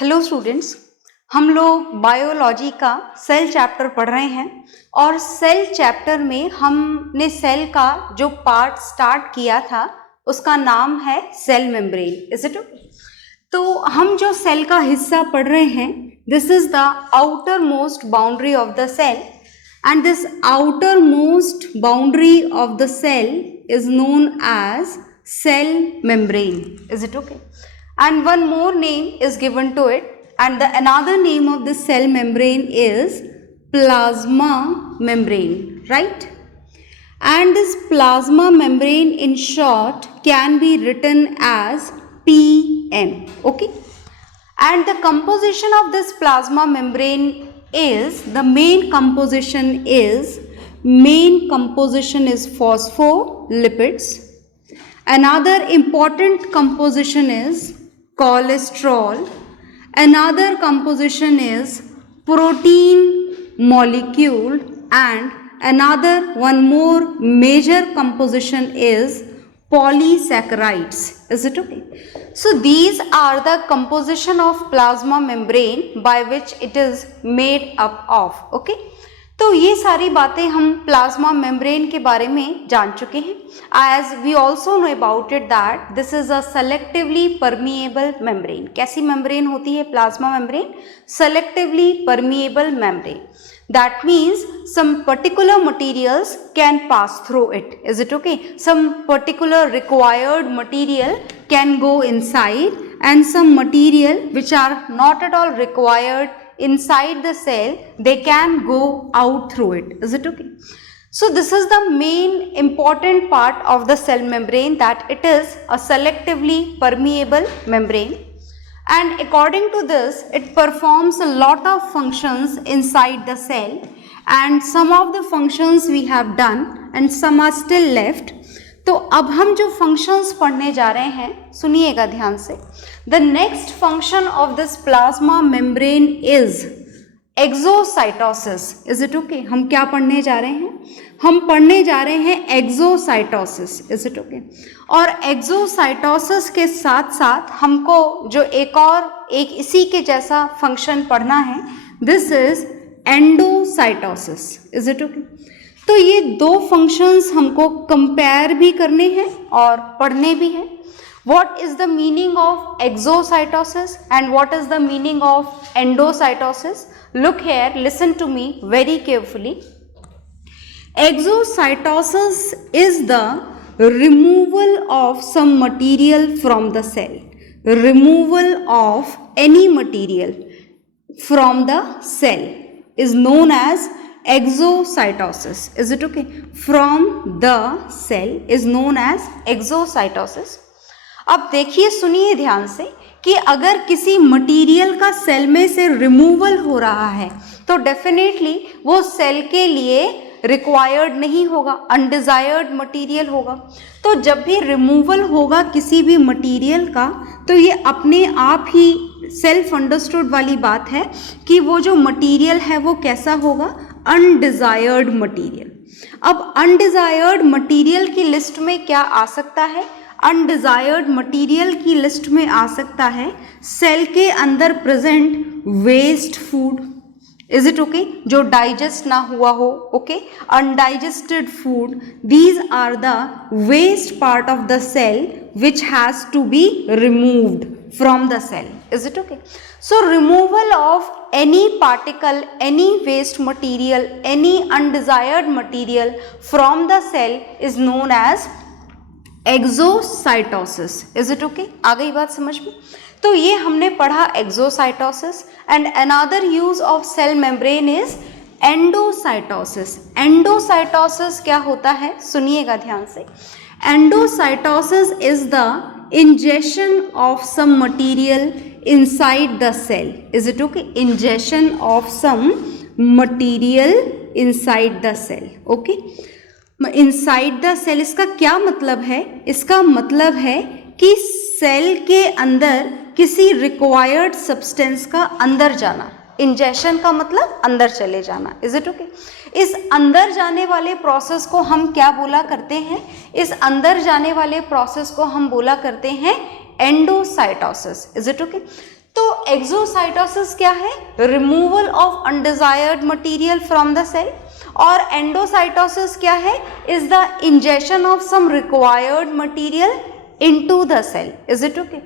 Hello students, हम लोग biology का सेल चैप्टर पढ़ रहे हैं और सेल चैप्टर में हमने सेल का जो पार्ट स्टार्ट किया था उसका नाम है cell membrane. Is it okay? तो हम जो सेल का हिस्सा पढ़ रहे हैं, this is the outermost boundary of the cell and this outermost boundary of the cell is known as cell membrane. Is it okay? And one more name is given to it, and the another name of this cell membrane is plasma membrane, right? And this plasma membrane in short can be written as PM. Okay? And the composition of this plasma membrane is the main composition is phospholipids. Another important composition is cholesterol. Another composition is protein molecule, and another one more major composition is polysaccharides. Is it okay? So these are the composition of plasma membrane by which it is made up of. Okay? तो ये सारी बातें हम plasma membrane के बारे में जान चुके हैं. As we also know about it that this is a selectively permeable membrane. कैसी मेम्ब्रेन होती है plasma membrane? Selectively permeable membrane. That means some particular materials can pass through it. Is it okay? Some particular required material can go inside, and some material which are not at all required inside the cell, they can go out through it. Is it okay? So this is the main important part of the cell membrane, that it is a selectively permeable membrane. And according to this, it performs a lot of functions inside the cell, and some of the functions we have done and some are still left. तो अब हम जो functions पढ़ने जा रहे हैं, सुनिएगा ध्यान से. The next function of this plasma membrane is exocytosis. Is it okay? हम क्या पढ़ने जा रहे हैं? हम पढ़ने जा रहे हैं exocytosis. Is it okay? और exocytosis के साथ साथ हमको जो एक इसी के जैसा फंक्शन पढ़ना है, this is endocytosis. Is it okay? तो ये दो फंक्शंस हमको कंपेयर भी करने हैं और पढ़ने भी हैं. What is the meaning of exocytosis and what is the meaning of endocytosis? Look here, listen to me very carefully. Exocytosis is the removal of some material from the cell. Removal of any material from the cell is known as exocytosis. Is it okay? From the cell is known as exocytosis. अब देखिए, सुनिए ध्यान से कि अगर किसी material का cell में से रिमूवल हो रहा है तो डेफिनेटली वो सेल के लिए रिक्वायर्ड नहीं होगा, अनडिजायर्ड मटेरियल होगा. तो जब भी रिमूवल होगा किसी भी मटेरियल का, तो ये अपने आप ही सेल्फ अंडरस्टूड वाली बात है कि वो जो मटेरियल है वो कैसा होगा, अनडिजायर्ड मटेरियल. अब अनडिजायर्ड मटेरियल की लिस्ट में क्या आ सकता है? अनडिजायर्ड मटेरियल की लिस्ट में आ सकता है सेल के अंदर present waste food. Is it okay? जो डाइजेस्ट ना हुआ हो. Okay? Undigested food, these are the waste part of the cell which has to be removed from the cell. Is it okay? So removal of any particle, any waste material, any undesired material from the cell is known as exocytosis. Is it okay? आ गई बात समझ में? तो ये हमने पढ़ा exocytosis. And another use of cell membrane is endocytosis. Endocytosis क्या होता है? सुनिएगा ध्यान से. Endocytosis is the ingestion of some material inside the cell. Is it okay? Ingestion of some material inside the cell. Okay? Inside the cell इसका क्या मतलब है? इसका मतलब है कि सेल के अंदर किसी रिक्वायर्ड सब्सटेंस का अंदर जाना. इंजेक्शन का मतलब अंदर चले जाना. Is it okay? इस अंदर जाने वाले प्रोसेस को हम क्या बोला करते हैं? इस अंदर जाने वाले प्रोसेस को हम बोला करते हैं एंडोसाइटोसिस. Is it okay? तो एक्सोसाइटोसिस क्या है? Removal of undesired material from the cell. और एंडोसाइटोसिस क्या है? Is the injection of some required material into the cell. Is it okay?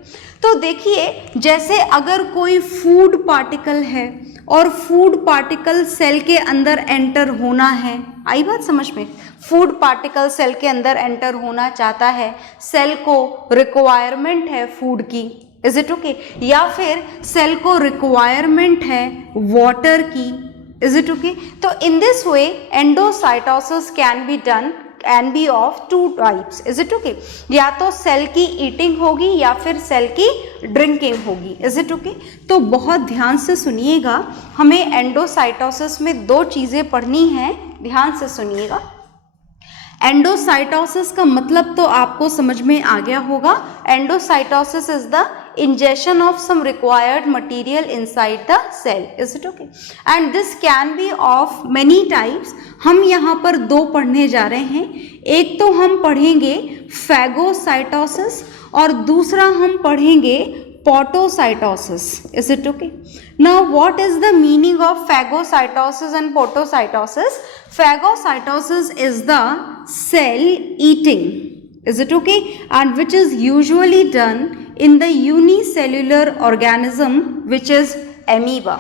तो देखिए, जैसे अगर कोई फूड पार्टिकल है और फूड पार्टिकल सेल के अंदर एंटर होना है, आई बात समझ में? फूड पार्टिकल सेल के अंदर एंटर होना चाहता है, सेल को रिक्वायरमेंट है फूड की, इज इट ओके? या फिर सेल को रिक्वायरमेंट है वाटर की, इज इट ओके? तो in this way endocytosis can be done, can be of two types, is it okay? या तो सेल की ईटिंग होगी या फिर सेल की ड्रिंकिंग होगी, इज इट ओके? तो बहुत ध्यान से सुनिएगा, हमें एंडोसाइटोसिस में दो चीजें पढ़नी हैं, ध्यान से सुनिएगा। एंडोसाइटोसिस का मतलब तो आपको समझ में आ गया होगा। Endocytosis is the ingestion of some required material inside the cell, is it okay? And this can be of many types। हम यहाँ पर दो पढ़ने जा रहे हैं, एक तो हम पढ़ेंगे फैगोसाइटोसिस और दूसरा हम पढ़ेंगे पोटोसाइटोसिस, is it okay? Now what is the meaning of phagocytosis and potocytosis? Phagocytosis is the cell eating, is it okay? And which is usually done in the unicellular organism which is amoeba,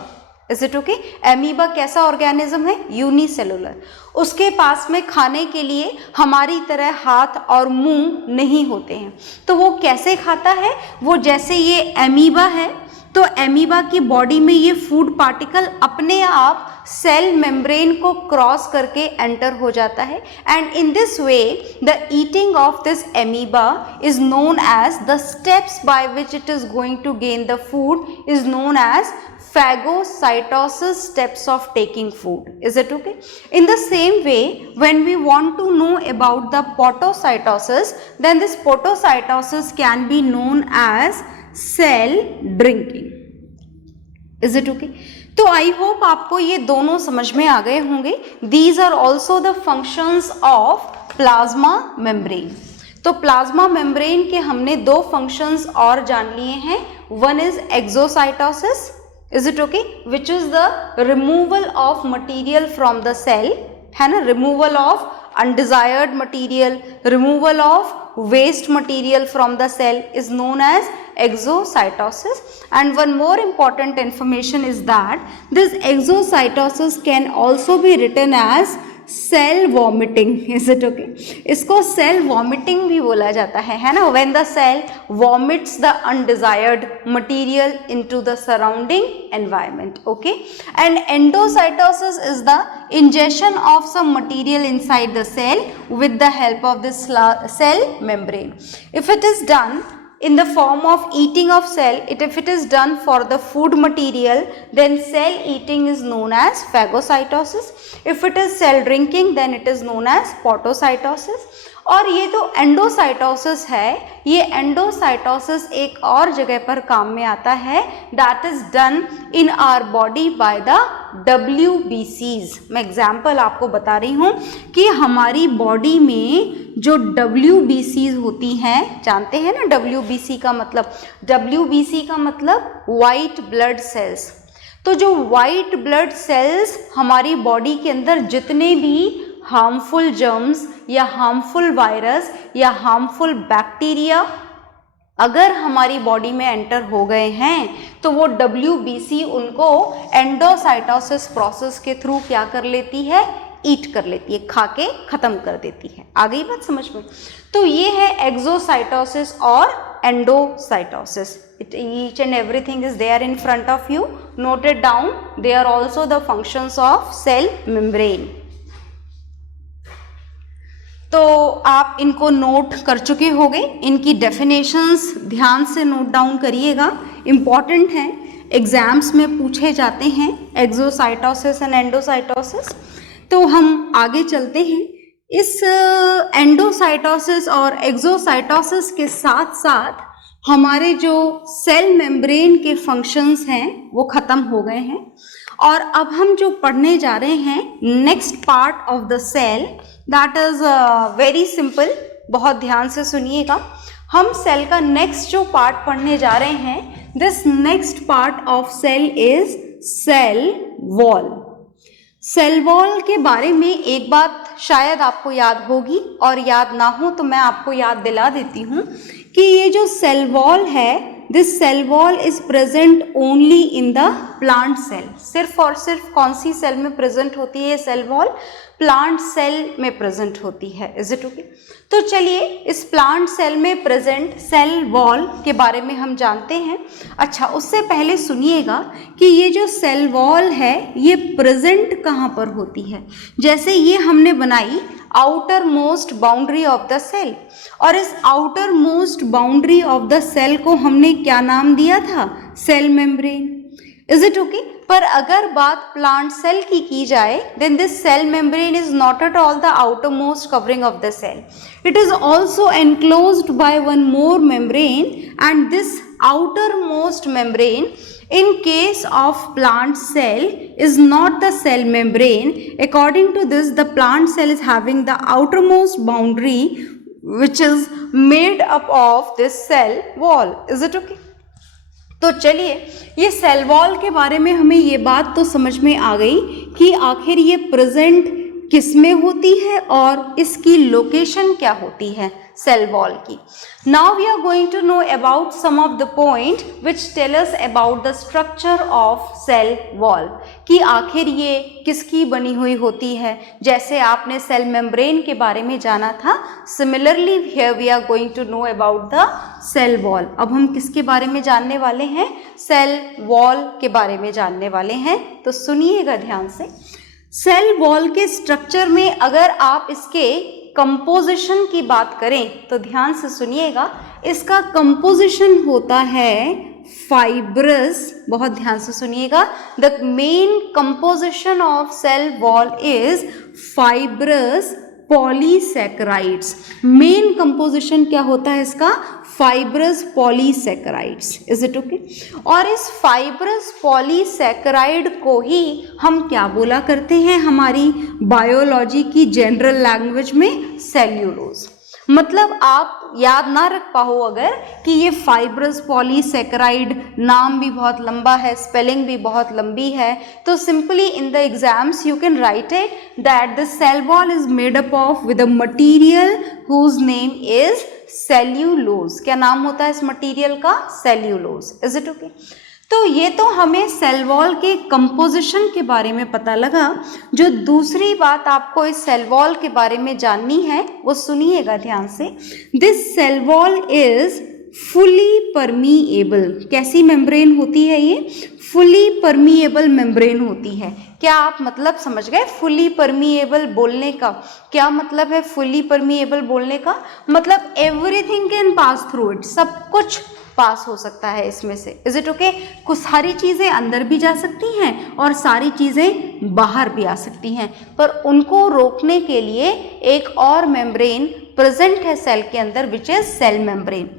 is it okay? amoeba कैसा organism है? Unicellular. उसके पास में खाने के लिए हमारी तरह हाथ और मुंह नहीं होते हैं, तो वो कैसे खाता है? वो जैसे ये एमीबा है, तो एमीबा की बॉडी में ये फूड पार्टिकल अपने आप सेल मेम्ब्रेन को क्रॉस करके एंटर हो जाता है, and in this way the eating of this amoeba is known as the steps by which it is going to gain the food is known as phagocytosis steps of taking food, is it okay? In the same way, when we want to know about the potocytosis, then this potocytosis can be known as cell drinking, is it okay? तो I hope आपको ये दोनों समझ में आ गए होंगे। These are also the functions of plasma membrane। तो plasma membrane के हमने दो फंक्शंस और जान लिए हैं। One is exocytosis, is it okay, which is the removal of material from the cell, है ना, removal of undesired material, removal of waste material from the cell is known as exocytosis. And one more important information is that this exocytosis can also be written as cell vomiting, is it okay? इसको cell vomiting भी बोला जाता है ना, when the cell vomits the undesired material into the surrounding environment, okay? And endocytosis is the injection of some material inside the cell with the help of this cell membrane. If it is done in the form of eating of cell, if it is done for the food material, then cell eating is known as phagocytosis. If it is cell drinking, then it is known as potocytosis. और ये तो endocytosis है, ये endocytosis एक और जगह पर काम में आता है, that is done in our body by the WBCs। मैं एग्जाम्पल आपको बता रही हूँ कि हमारी बॉडी में जो WBCs होती हैं, जानते हैं ना WBC का मतलब? WBC का मतलब वाइट ब्लड सेल्स। तो जो वाइट ब्लड सेल्स हमारी बॉडी के अंदर जितने भी हार्मफुल जर्म्स या हार्मफुल वायरस या हार्मफुल बैक्टीरिया अगर हमारी बॉडी में एंटर हो गए हैं, तो वो WBC उनको एंडोसाइटोसिस प्रोसेस के थ्रू क्या कर लेती है? ईट कर लेती है, खा के खत्म कर देती है। आ गई बात समझ में? तो ये है एक्सोसाइटोसिस और endocytosis. Each and everything is there in front of you. Note it down. They are also the functions of cell membrane. तो आप इनको नोट कर चुके होंगे, इनकी डेफिनेशंस ध्यान से नोट डाउन करिएगा, इम्पॉर्टेंट हैं, एग्जाम्स में पूछे जाते हैं एक्सोसाइटोसिस एंड एंडोसाइटोसिस। तो हम आगे चलते हैं। इस एंडोसाइटोसिस और एक्सोसाइटोसिस के साथ साथ हमारे जो सेल मेम्ब्रेन के फंक्शंस हैं वो ख़त्म हो गए हैं, और अब हम जो पढ़ने जा रहे हैं next part of the cell, that is very simple. बहुत ध्यान से सुनिएगा, हम सेल का नेक्स्ट जो पार्ट पढ़ने जा रहे हैं, this next part of cell is cell wall. Cell wall के बारे में एक बात शायद आपको याद होगी, और याद ना हो तो मैं आपको याद दिला देती हूँ कि ये जो सेल वॉल है, this cell wall is present only in the plant cell. सिर्फ और सिर्फ कौन सी सेल में प्रेजेंट होती है ये सेल वॉल? प्लांट सेल में प्रेजेंट होती है। Is it okay? तो चलिए इस प्लांट सेल में प्रेजेंट सेल वॉल के बारे में हम जानते हैं। अच्छा, उससे पहले सुनिएगा कि ये जो सेल वॉल है ये प्रेजेंट कहाँ पर होती है। जैसे ये हमने बनाई outermost boundary of the cell, और इस outermost boundary of the cell को हमने क्या नाम दिया था? Cell membrane. Is it okay? पर अगर बात प्लांट सेल की जाए, then this cell membrane is not at all the outermost covering of the cell. It is also enclosed by one more membrane, and this outermost membrane in case of plant cell is not the cell membrane. According to this, the plant cell is having the outermost boundary which is made up of this cell wall. Is it okay? तो चलिए ये cell wall के बारे में हमें ये बात तो समझ में आ गई कि आखिर ये प्रेजेंट किस में होती है और इसकी लोकेशन क्या होती है सेल वॉल की. Now we are going to know about some of the point which tell us about the structure of cell wall, कि आखिर ये किसकी बनी हुई होती है. जैसे आपने सेल मेम्ब्रेन के बारे में जाना था, similarly here we are going to know about the cell wall. अब हम किसके बारे में जानने वाले हैं? सेल वॉल के बारे में जानने वाले हैं. तो सुनिएगा ध्यान से. सेल वॉल के स्ट्रक्चर में अगर आप इसके कंपोजिशन की बात करें तो ध्यान से सुनिएगा. इसका कंपोजिशन होता है फाइब्रस. बहुत ध्यान से सुनिएगा. The main composition of cell wall is fibrous polysaccharides. Main composition क्या होता है इसका? Fibrous polysaccharides. Is it okay? और इस फाइब्रस पॉलीसैकेराइड को ही हम क्या बोला करते हैं हमारी बायोलॉजी की जनरल लैंग्वेज में? सेल्यूलोज. मतलब आप याद ना रख पाओ अगर कि ये फाइब्रस पॉलीसैकेराइड नाम भी बहुत लंबा है, स्पेलिंग भी बहुत लंबी है, तो simply in the exams you can write it that the cell wall is made up of with a material whose name is cellulose. क्या नाम होता है इस मटीरियल का? सेल्यूलोज. Is it okay? तो ये तो हमें सेल वॉल के कंपोजिशन के बारे में पता लगा. जो दूसरी बात आपको इस सेल वॉल के बारे में जाननी है वो सुनिएगा ध्यान से. This cell wall is fully permeable. कैसी मेम्ब्रेन होती है ये? फुली परमीएबल मेम्ब्रेन होती है. क्या आप मतलब समझ गए फुली परमीएबल बोलने का? क्या मतलब है फुली परमीएबल बोलने का? मतलब everything can pass through it. सब कुछ पास हो सकता है इसमें से. Is it okay? कुछ सारी चीज़ें अंदर भी जा सकती हैं और सारी चीज़ें बाहर भी आ सकती हैं, पर उनको रोकने के लिए एक और मेम्ब्रेन प्रेजेंट है सेल के अंदर विच इज सेल मेम्ब्रेन.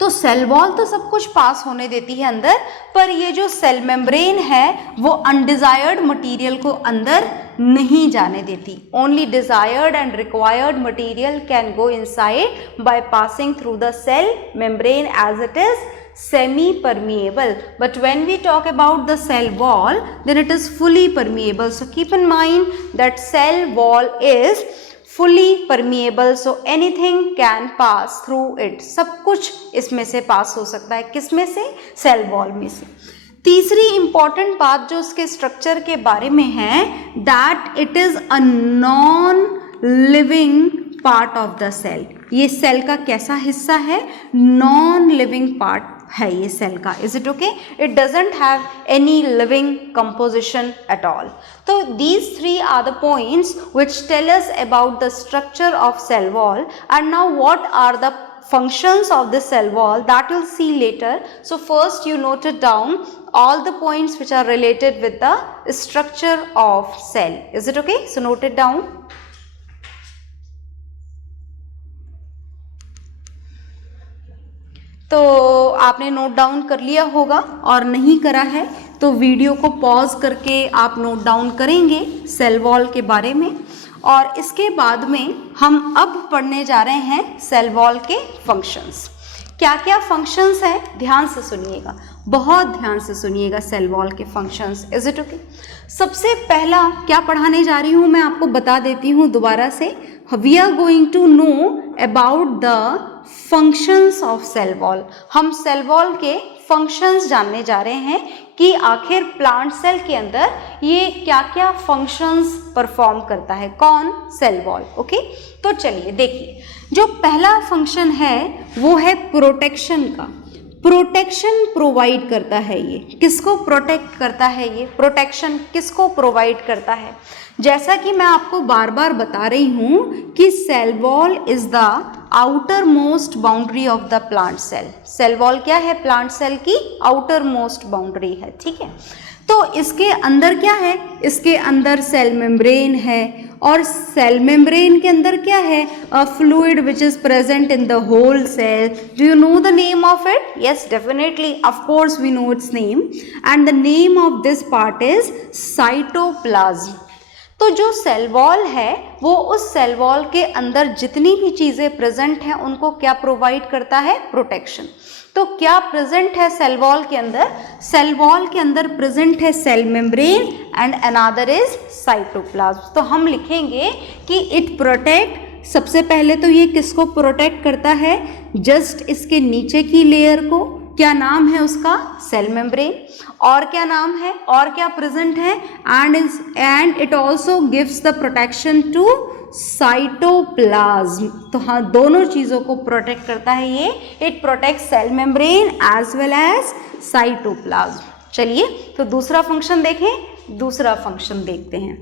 तो सेल वॉल तो सब कुछ पास होने देती है अंदर, पर ये जो सेल मेम्ब्रेन है वो अनडिजायर्ड मटेरियल को अंदर नहीं जाने देती. Only desired and required material can go inside by passing through the cell membrane as it is semi-permeable. But when we talk about the cell wall, then it is fully permeable. So keep in mind that cell wall is fully permeable, so anything can pass through it. सब कुछ इसमें से पास हो सकता है. किस में से? सेल वॉल में से. तीसरी इंपॉर्टेंट बात जो उसके स्ट्रक्चर के बारे में है, that it is a non living part of the cell. ये सेल का कैसा हिस्सा है? नॉन लिविंग पार्ट है ये सेल का. Is it okay? It doesn't have any living composition at all. तो these three are the points which tell us about the structure of cell wall. And now what are the functions of the cell wall, that we'll see later. So first you noted down all the points which are related with the structure of cell. Is it okay? So note it down. तो आपने note down कर लिया होगा, और नहीं करा है तो वीडियो को पॉज करके आप नोट डाउन करेंगे सेल वॉल के बारे में. और इसके बाद में हम अब पढ़ने जा रहे हैं सेल वॉल के फंक्शंस, क्या क्या फंक्शंस हैं, ध्यान से सुनिएगा, बहुत ध्यान से सुनिएगा सेल वॉल के फंक्शंस। Is it okay? सबसे पहला क्या पढ़ाने जा रही हूँ मैं आपको बता देती हूँ दोबारा से। We are going to know about the functions of cell wall. हम सेल वॉल के फंक्शंस जानने जा रहे हैं कि आखिर प्लांट सेल के अंदर ये क्या क्या फंक्शंस परफॉर्म करता है, कौन? Cell wall. ओके, तो चलिए देखिए, जो पहला फंक्शन है वो है प्रोटेक्शन का। प्रोटेक्शन प्रोवाइड करता है ये। किसको प्रोटेक्ट करता है ये? प्रोटेक्शन किसको प्रोवाइड करता है? जैसा कि मैं आपको बार बार बता रही हूँ कि cell wall is the outermost boundary of the plant cell. Cell wall क्या है? प्लांट सेल की आउटर मोस्ट बाउंड्री है, ठीक है। तो इसके अंदर क्या है? इसके अंदर सेल मेम्ब्रेन है, और सेल मेम्ब्रेन के अंदर क्या है? A fluid which is present in the whole cell. Do you know the name of it? Yes, definitely, of course we know its name, and the name of this part is cytoplasm. तो जो cell wall है वो उस cell wall के अंदर जितनी भी चीज़ें प्रेजेंट हैं उनको क्या प्रोवाइड करता है? प्रोटेक्शन। तो क्या प्रेजेंट है सेल वॉल के अंदर? सेल वॉल के अंदर प्रेजेंट है cell membrane and another is cytoplasm. तो हम लिखेंगे कि इट प्रोटेक्ट, सबसे पहले तो ये किसको प्रोटेक्ट करता है? जस्ट इसके नीचे की लेयर को। क्या नाम है उसका? Cell membrane. और क्या नाम है? और क्या प्रेजेंट है? And it also gives the protection to cytoplasm. तो हाँ, दोनों चीज़ों को प्रोटेक्ट करता है ये। It protect cell membrane as well as cytoplasm. चलिए, तो दूसरा फंक्शन देखें। दूसरा फंक्शन देखते हैं,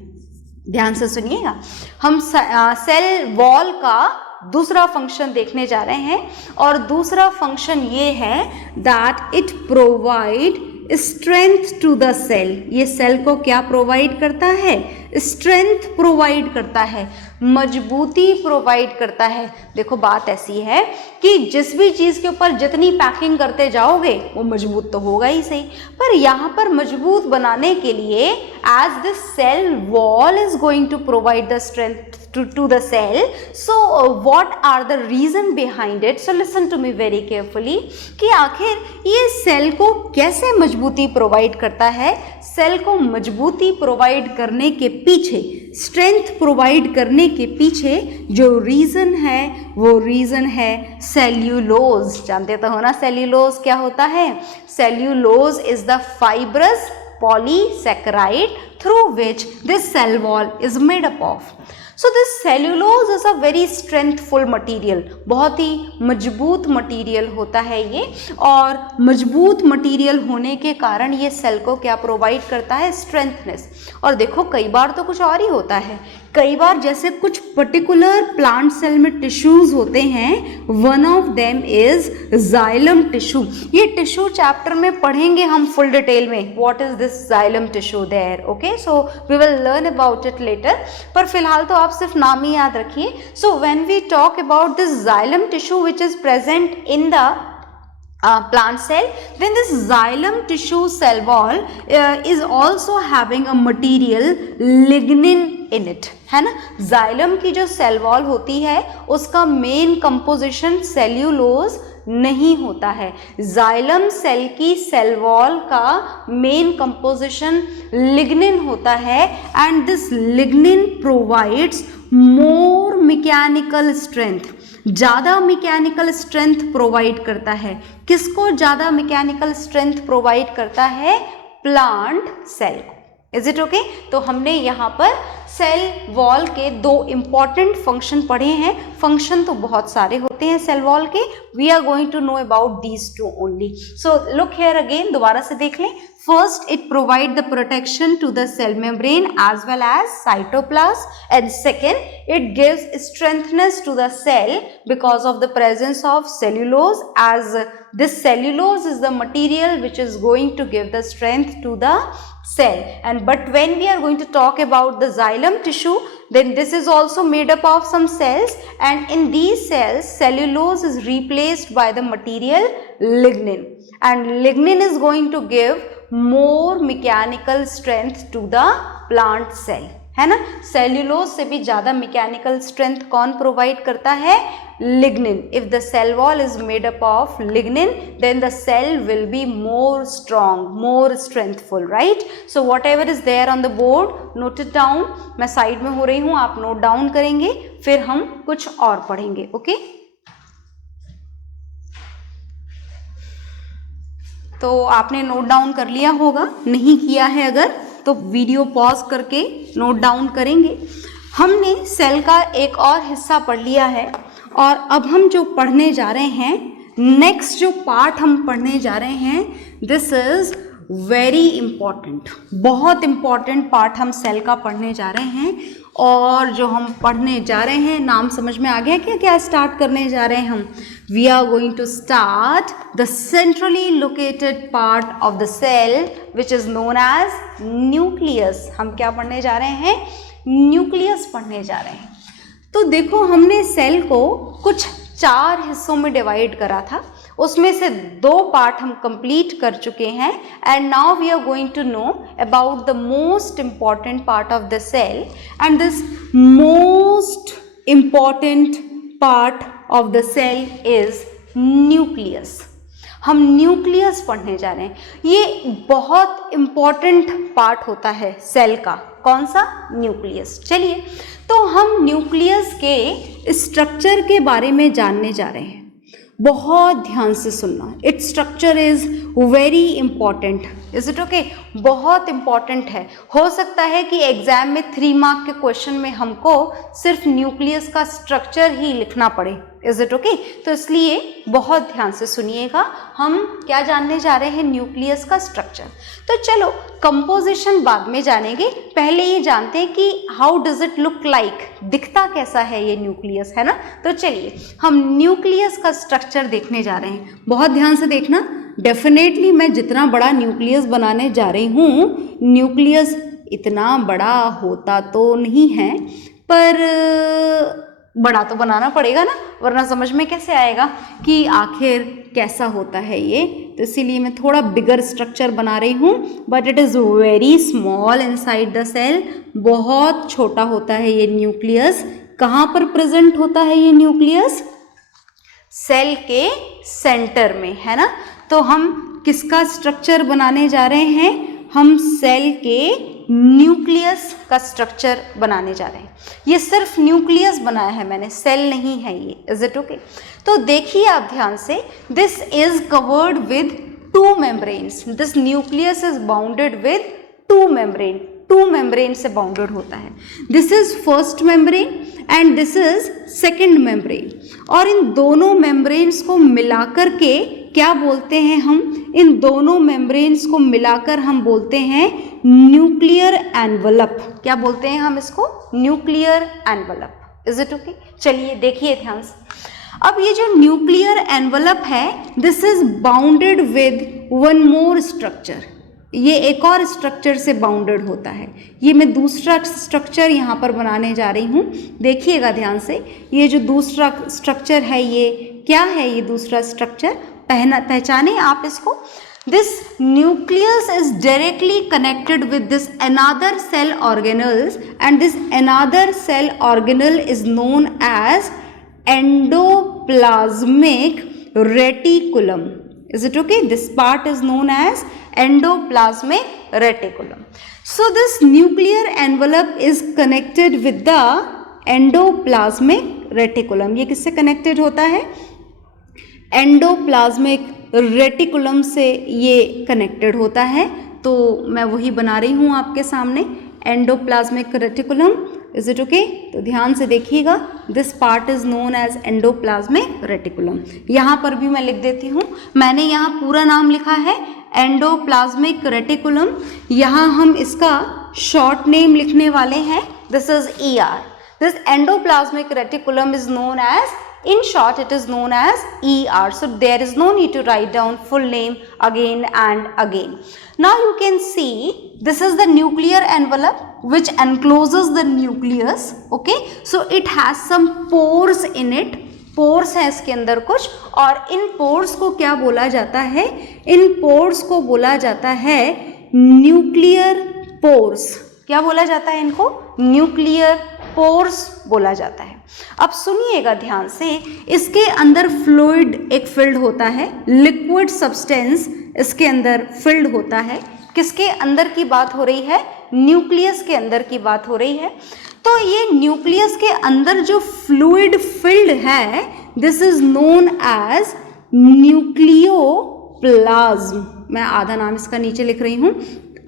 ध्यान से सुनिएगा। हम सेल वॉल का दूसरा फंक्शन देखने जा रहे हैं, और दूसरा फंक्शन ये है that it provide strength to the cell. ये सेल को क्या प्रोवाइड करता है? स्ट्रेंथ प्रोवाइड करता है, मजबूती प्रोवाइड करता है। देखो, बात ऐसी है कि जिस भी चीज़ के ऊपर जितनी पैकिंग करते जाओगे वो मजबूत तो होगा ही सही, पर यहाँ पर मजबूत बनाने के लिए as this cell wall is going to provide the strength to the cell. So what are the reason behind it? So listen to me very carefully कि आखिर ये सेल को कैसे मजबूती प्रोवाइड करता है। सेल को मजबूती प्रोवाइड करने के पीछे, स्ट्रेंथ प्रोवाइड करने के पीछे जो रीज़न है वो रीज़न है सेल्यूलोज। जानते तो हो ना सेल्यूलोज क्या होता है? Cellulose is the fibrous polysaccharide through which this cell wall is made up of. So this cellulose is a very strengthful material, बहुत ही मजबूत मटेरियल होता है ये, और मजबूत मटेरियल होने के कारण ये सेल को क्या प्रोवाइड करता है? स्ट्रेंथनेस। और देखो, कई बार तो कुछ और ही होता है। कई बार जैसे कुछ पर्टिकुलर प्लांट सेल में टिश्यूज होते हैं, one of them is xylem tissue. ये टिश्यू चैप्टर में पढ़ेंगे हम फुल डिटेल में, what is this xylem tissue there. Okay, so we will learn about it later, पर फिलहाल तो आप सिर्फ नाम ही याद रखिए। So when we talk about this xylem tissue which is present in the plant cell, then this xylem tissue cell wall is also having a material lignin in it, है ना। xylem की जो सेल वॉल होती है उसका main composition cellulose नहीं होता है। जाइलम सेल की सेल वॉल का मेन कंपोजिशन लिग्निन होता है, and this lignin provides more mechanical strength. ज़्यादा मैकेनिकल स्ट्रेंथ प्रोवाइड करता है। किसको ज़्यादा मैकेनिकल स्ट्रेंथ प्रोवाइड करता है? प्लांट सेल को। Is it okay? तो हमने यहाँ पर सेल वॉल के दो इंपॉर्टेंट फंक्शन पढ़े हैं। फंक्शन तो बहुत सारे होते हैं सेल वॉल के, we are going to know about these two only. So look here again, दोबारा से देख लें। First, it provide the protection to the cell membrane as well as cytoplasm, and second, it gives strengthness to the cell because of the presence of cellulose, as this cellulose is the material which is going to give the strength to the cell. And but when we are going to talk about the xylem tissue, then this is also made up of some cells, and in these cells cellulose is replaced by the material lignin, and lignin is going to give more mechanical strength to the plant cell. है ना। Cellulose से भी ज़्यादा mechanical strength कौन provide करता है? Lignin. If the cell wall is made up of lignin then the cell will be more strong, more strengthful, right. So whatever is there on the board, note it down. मैं side में हो रही हूँ, आप note down करेंगे, फिर हम कुछ और पढ़ेंगे. ओके तो आपने नोट डाउन कर लिया होगा, नहीं किया है अगर तो वीडियो पॉज करके नोट डाउन करेंगे. हमने सेल का एक और हिस्सा पढ़ लिया है और अब हम जो पढ़ने जा रहे हैं, नेक्स्ट जो पार्ट हम पढ़ने जा रहे हैं, दिस इज वेरी इम्पॉर्टेंट, बहुत इम्पॉर्टेंट पार्ट हम सेल का पढ़ने जा रहे हैं. और जो हम पढ़ने जा रहे हैं, नाम समझ में आ गया क्या क्या स्टार्ट करने जा रहे हैं हम? We are going to start the centrally located part of the cell which is known as nucleus. हम क्या पढ़ने जा रहे हैं? न्यूक्लियस पढ़ने जा रहे हैं. तो देखो, हमने सेल को कुछ 4 हिस्सों में डिवाइड करा था, उसमें से 2 पार्ट हम कंप्लीट कर चुके हैं. And now we are going to know about the most important part of the cell. And this most important part of the cell is nucleus. हम न्यूक्लियस पढ़ने जा रहे हैं. ये बहुत इम्पॉर्टेंट पार्ट होता है सेल का. कौन सा? न्यूक्लियस. चलिए, तो हम न्यूक्लियस के स्ट्रक्चर के बारे में जानने जा रहे हैं. बहुत ध्यान से सुनना. Its structure is very important. Is it okay? बहुत इंपॉर्टेंट है. हो सकता है कि एग्जाम में 3 मार्क के क्वेश्चन में हमको सिर्फ न्यूक्लियस का स्ट्रक्चर ही लिखना पड़े. Is it okay? तो इसलिए बहुत ध्यान से सुनिएगा. हम क्या जानने जा रहे हैं? न्यूक्लियस का स्ट्रक्चर. तो चलो, कंपोजिशन बाद में जानेंगे, पहले ये जानते हैं कि how does it look like, दिखता कैसा है ये न्यूक्लियस, है ना. तो चलिए, हम न्यूक्लियस का स्ट्रक्चर देखने जा रहे हैं. बहुत ध्यान से देखना. डेफिनेटली मैं जितना बड़ा न्यूक्लियस बनाने जा रही हूँ, न्यूक्लियस इतना बड़ा होता तो नहीं है, पर बड़ा तो बनाना पड़ेगा ना, वरना समझ में कैसे आएगा कि आखिर कैसा होता है ये. तो इसीलिए मैं थोड़ा बिगर स्ट्रक्चर बना रही हूँ. But it is very small inside the cell. बहुत छोटा होता है ये न्यूक्लियस. कहाँ पर प्रेजेंट होता है ये न्यूक्लियस? सेल के सेंटर में, है ना. तो हम किसका स्ट्रक्चर बनाने जा रहे हैं? हम सेल के न्यूक्लियस का स्ट्रक्चर बनाने जा रहे हैं. ये सिर्फ न्यूक्लियस बनाया है मैंने, सेल नहीं है ये. Is it okay? तो देखिए आप ध्यान से, this is covered with 2 membranes. This nucleus is bounded with 2 membrane. 2 membrane से बाउंडेड होता है. This is first membrane and this is second membrane. और इन दोनों मेम्ब्रेन्स को मिलाकर के क्या बोलते हैं हम? इन दोनों मेम्ब्रेन्स को मिलाकर हम बोलते हैं न्यूक्लियर एनवलप. क्या बोलते हैं हम इसको? Nuclear envelope. Is it okay? चलिए देखिए ध्यान से. अब ये जो न्यूक्लियर एनवलप है, this is bounded with 1 more structure. ये एक और स्ट्रक्चर से बाउंडेड होता है. ये मैं दूसरा स्ट्रक्चर यहाँ पर बनाने जा रही हूँ. देखिएगा ध्यान से. ये जो दूसरा स्ट्रक्चर है, ये क्या है? ये दूसरा स्ट्रक्चर पहचाने आप इसको. This nucleus is directly connected with this another cell organelles and this another cell organelle is known as endoplasmic reticulum. Is it okay? This part is known as endoplasmic reticulum. So this nuclear envelope is connected with the endoplasmic reticulum. ये किससे connected होता है? Endoplasmic reticulum से ये connected होता है. तो मैं वही बना रही हूँ आपके सामने, endoplasmic reticulum. Is it okay? तो ध्यान से देखिएगा. This part is known as endoplasmic reticulum. यहाँ पर भी मैं लिख देती हूँ. मैंने यहाँ पूरा नाम लिखा है एंडोप्लाज्मिक रेटिकुलम. यहाँ हम इसका शॉर्ट नेम लिखने वाले हैं. This is ER. This endoplasmic reticulum is known as, in short it is known as ER. So there is no need to write down full name again and again. Now you can see this is the nuclear envelope which encloses the nucleus. Okay, so it has some pores in it. pores है इसके अंदर कुछ, और इन pores को क्या बोला जाता है? इन pores को बोला जाता है nuclear pores. क्या बोला जाता है इनको? न्यूक्लियर पोर्स बोला जाता है। अब सुनिएगा ध्यान से, इसके अंदर फ्लूइड एक फिल्ड होता है, लिक्विड सब्सटेंस इसके अंदर फिल्ड होता है। किसके अंदर की बात हो रही है? न्यूक्लियस के अंदर की बात हो रही है। तो ये न्यूक्लियस के अंदर जो फ्लूइड फिल्ड है, this is known as nucleoplasm. मैं आधा नाम इसका नीचे लिख रही हूं,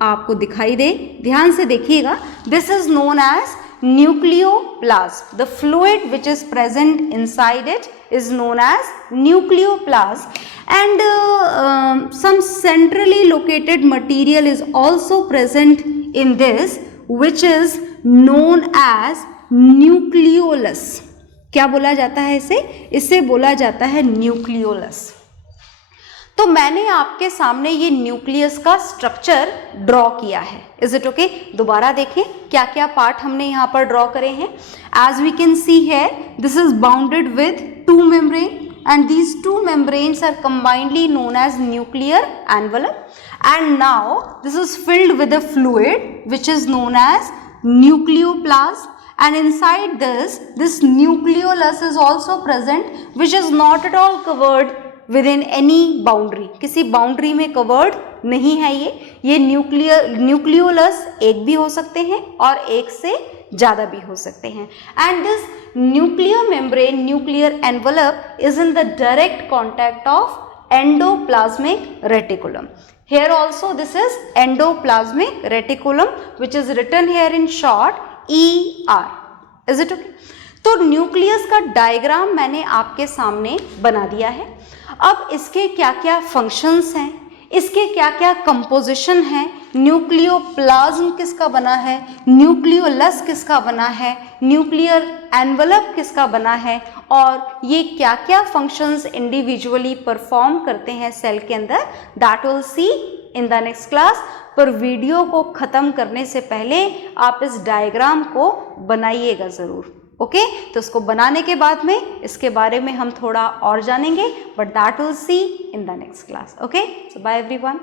आपको दिखाई दे, ध्यान से देखिएगा। This is known as nucleoplasm. The fluid which is present inside it is known as nucleoplasm, and some centrally located material is also present in this, which is known as nucleolus. क्या बोला जाता है इसे? इसे बोला जाता है nucleolus. तो मैंने आपके सामने ये न्यूक्लियस का स्ट्रक्चर ड्रॉ किया है। Is it okay? दोबारा देखें क्या क्या पार्ट हमने यहाँ पर ड्रॉ करे हैं। As we can see here, this is bounded with two membrane and these two membranes are combinedly known as nuclear envelope, and now this is filled with a fluid which is known as nucleoplasm, and inside this nucleolus is also present, which is not at all covered within any boundary. किसी boundary में covered नहीं है ये nucleolus एक भी हो सकते हैं और एक से ज़्यादा भी हो सकते हैं। And this nuclear membrane, nuclear envelope is in the direct contact of endoplasmic reticulum. Here also this is endoplasmic reticulum, which is written here in short ER. Is it okay? तो न्यूक्लियस का diagram मैंने आपके सामने बना दिया है। अब इसके क्या क्या फंक्शंस हैं, इसके क्या क्या कंपोजिशन है, न्यूक्लियोप्लाज्म किसका बना है, न्यूक्लियोलस किसका बना है, न्यूक्लियर एनवलप किसका बना है, और ये क्या क्या फंक्शंस इंडिविजुअली परफॉर्म करते हैं सेल के अंदर, that will see in the next class. पर वीडियो को ख़त्म करने से पहले आप इस डायग्राम को बनाइएगा ज़रूर। ओके तो इसको बनाने के बाद में इसके बारे में हम थोड़ा और जानेंगे, but that will see in the next class. Okay so bye everyone.